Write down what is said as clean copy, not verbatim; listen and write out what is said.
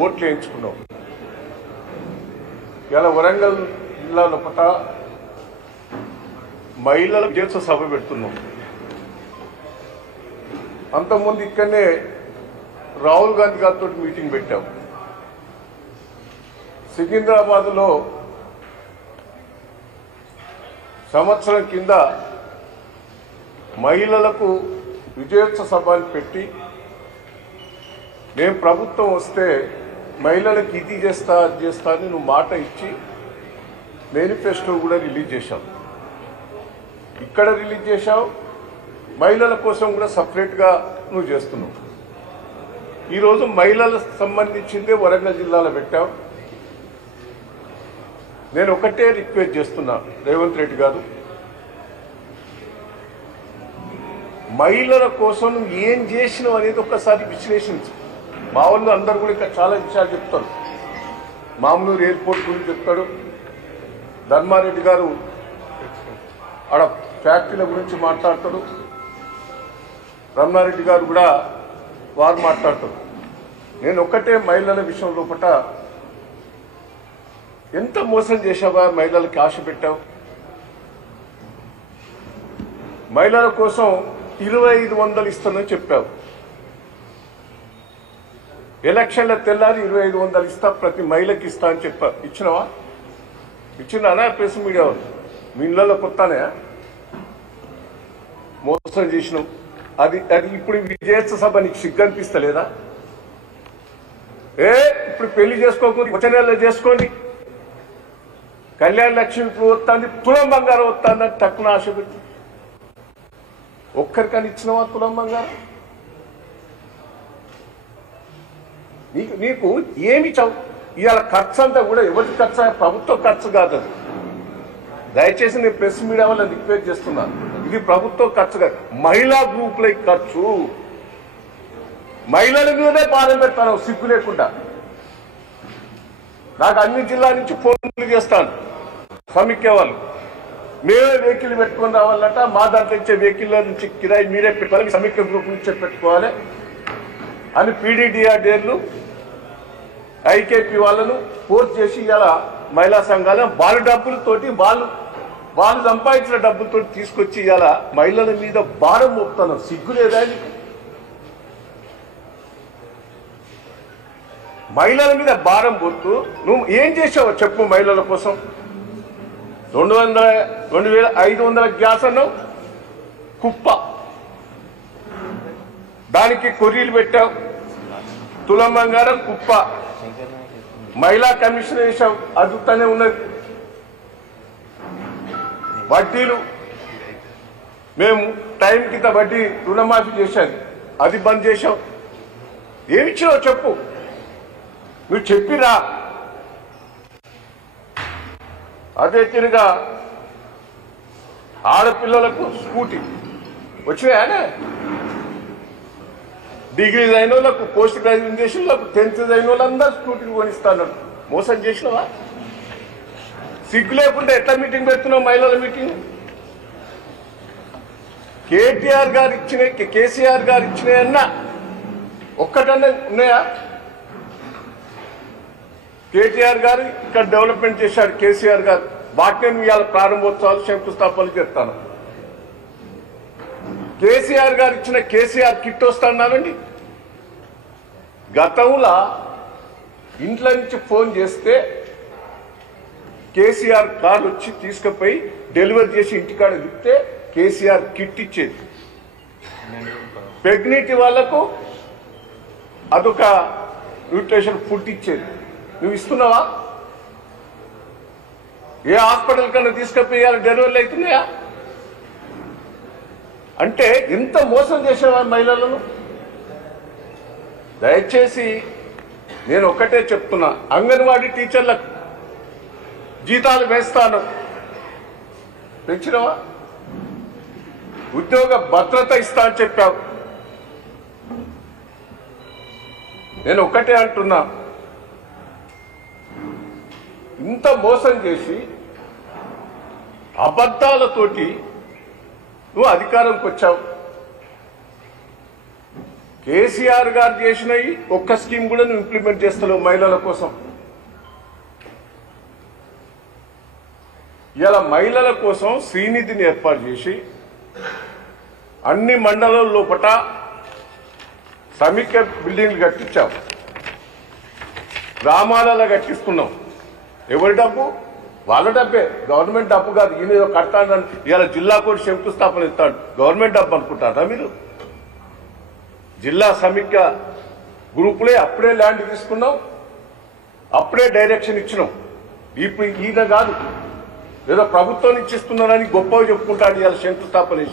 ఓట్లు వేయించుకున్నాం. ఇలా వరంగల్ జిల్లా లోపల మహిళల విజయోత్సవ సభ పెడుతున్నాం. అంతకుముందు ఇక్కడనే రాహుల్ గాంధీ గారితో మీటింగ్ పెట్టాం. సికింద్రాబాద్లో సంవత్సరం కింద మహిళలకు విజయోత్సవ సభని పెట్టి నేను ప్రభుత్వం వస్తే మహిళలకు ఇది చేస్తా అది చేస్తా అని నువ్వు మాట ఇచ్చి మేనిఫెస్టో కూడా రిలీజ్ చేశావు. ఇక్కడ రిలీజ్ చేశావు, మహిళల కోసం కూడా సపరేట్గా నువ్వు చేస్తున్నావు. ఈరోజు మహిళలకు సంబంధించిందే వరంగల్ జిల్లాలో పెట్టావు. నేను ఒకటే రిక్వెస్ట్ చేస్తున్నా, రేవంత్ రెడ్డి గారు, మహిళల కోసం నువ్వు ఏం చేసినావు అనేది ఒక్కసారి విశ్లేషించు. మా వాళ్ళు అందరూ కూడా ఇంకా చాలా విషయాలు చెప్తారు. మామూలు ఎయిర్పోర్ట్ గురించి చెప్తాడు, ధర్మారెడ్డి గారు ఆడ ఫ్యాక్టరీల గురించి మాట్లాడతాడు, రమణారెడ్డి గారు కూడా వారు మాట్లాడతారు. నేను ఒక్కటే మహిళల విషయం లోపల ఎంత మోసం చేశావా, మహిళలకి ఆశ పెట్టావు. మహిళల కోసం 2500 ఇస్తానని చెప్పావు. ఎలక్షన్ల తెల్లారి 2500 ఇస్తా, ప్రతి మహిళకి ఇస్తా అని చెప్పావు. ఇచ్చినవా? ఇచ్చినానా? ప్రెస్ మీడియా మీ ఇళ్లలో కొత్తానే మోసం చేసినావు. అది ఇప్పుడు విజయోత్సవ సభ నీకు సిగ్గు అనిపిస్తలేదా? ఇప్పుడు పెళ్లి చేసుకోకూడదు, వచ్చే నెలలో చేసుకోండి. కళ్యాణ లక్ష్మి ఇప్పుడు వస్తుంది, తులం బంగారం వస్తుందని తక్కువ ఆశ పెట్టి ఒక్కరికని ఇచ్చినవా తులం బంగారం? నీకు ఏమి చావు? ఇవాళ ఖర్చు అంతా కూడా ఎవరి ఖర్చు? ప్రభుత్వ ఖర్చు కాదు అది. దయచేసి నేను ప్రెస్ మీడియా వల్ల రిక్వెస్ట్ చేస్తున్నాను, ఇది ప్రభుత్వ ఖర్చు కాదు, మహిళా గ్రూపుల ఖర్చు. మహిళల మీదే భారం పెడతాను సిగ్గు లేకుండా. నాకు అన్ని జిల్లాల నుంచి ఫోన్లు చేస్తాను సమీక్ష వాళ్ళు, మేమే వెహికల్ పెట్టుకొని రావాలట, మా దాంట్లో ఇచ్చే వెహికల్ నుంచి కిరాయి మీరే పెట్టుకోవాలి, సమీక్ష గ్రూప్ నుంచే పెట్టుకోవాలి అని పీడీడీఆర్డీలు ఐకేపీ వాళ్ళను ఫోర్స్ చేసి ఇలా మహిళా సంఘాలను వాళ్ళ డబ్బులతోటి వాళ్ళు సంపాదించిన డబ్బులతో తీసుకొచ్చి ఇలా మహిళల మీద భారం మోపుతాను. సిగ్గు లేదా? మహిళల మీద భారం పోతూ నువ్వు ఏం చేసావో చెప్పు. మహిళల కోసం 2500 గ్యాస్ అన్నావు, కుప్ప దానికి కొర్రీలు పెట్టావు, తులం బంగారం కుప్ప. మహిళా కమిషన్ వేసావు, అదుతానే ఉన్నది. వడ్డీలు మేము టైం కింద వడ్డీ రుణమాఫీ చేశాను, అది బంద్ చేశావు. ఏమిచ్చావో చెప్పు, నువ్వు చెప్పిరా. అదే తిరిగా ఆడపిల్లలకు స్కూటీ వచ్చినాయానే, డిగ్రీస్ అయిన వాళ్ళకు, పోస్ట్ గ్రాడ్యుయేషన్ వాళ్ళకు, 10th అయిన వాళ్ళందరూ స్కూటీలు కొనిస్తాను. మోసం చేసినావా? సిగ్గు లేకుండా ఎట్లా మీటింగ్ పెడుతున్నావు? మహిళల మీటింగ్ కేటీఆర్ గారు ఇచ్చిన, కేసీఆర్ గారు ఇచ్చినాయన్నా ఒక్కటన్నా ఉన్నాయా? కేటీఆర్ గారు ఇక్కడ డెవలప్మెంట్ చేశాడు, కేసీఆర్ గారు వాటిని ఇవాళ ప్రారంభోత్సవాలు శంకుస్థాపనలు చేస్తాను. కేసీఆర్ గారు ఇచ్చిన కేసీఆర్ కిట్ వస్తానండి. గతంలో ఇంట్లో నుంచి ఫోన్ చేస్తే కేసీఆర్ కార్ వచ్చి తీసుకుపోయి డెలివరీ చేసి ఇంటికాడ ఇస్తే కేసీఆర్ కిట్ ఇచ్చేది. ప్రెగ్నెంట్ వాళ్లకు అదొక న్యూట్రిషన్ ఫుడ్ ఇచ్చేది. నువ్వు ఇస్తున్నావా? ఏ హాస్పిటల్ కన్నా తీసుకుపోయాలి, డెలివరీలు అవుతున్నాయా? అంటే ఎంత మోసం చేసేవా మహిళలను? దయచేసి నేను ఒకటే చెప్తున్నా, అంగన్వాడీ టీచర్లకు జీతాలు వేస్తాను, పెంచినవా? ఉద్యోగ భద్రత ఇస్తా అని చెప్పావు. నేను ఒకటే అంటున్నా, ఇంత మోసం చేసి అబద్ధాలతోటి నువ్వు అధికారంకి వచ్చావు. కేసీఆర్ గారు చేసినవి ఒక్క స్కీమ్ కూడా నువ్వు ఇంప్లిమెంట్ చేస్తలేవు మహిళల కోసం. ఇలా మహిళల కోసం శ్రీనిధిని ఏర్పాటు చేసి అన్ని మండలాల లోపట సమీక్ష బిల్డింగ్లు కట్టించాం, గ్రామాలలో కట్టిస్తున్నాం. ఎవరి డబ్బు? వాళ్ళ డబ్బే, గవర్నమెంట్ డబ్బు కాదు. ఈయన కడతాడని ఇవాళ జిల్లా కోటి శంకుస్థాపన ఇస్తాడు, గవర్నమెంట్ డబ్బు అనుకుంటారా మీరు? జిల్లా సమీక్ష గ్రూపులే అప్పుడే ల్యాండ్ తీసుకున్నాం, అప్పుడే డైరెక్షన్ ఇచ్చినాం. ఇప్పుడు ఈయన కాదు, ఏదో ప్రభుత్వం ఇచ్చిస్తున్నారని గొప్పగా చెప్పుకుంటాడు ఇవాళ శంకుస్థాపన.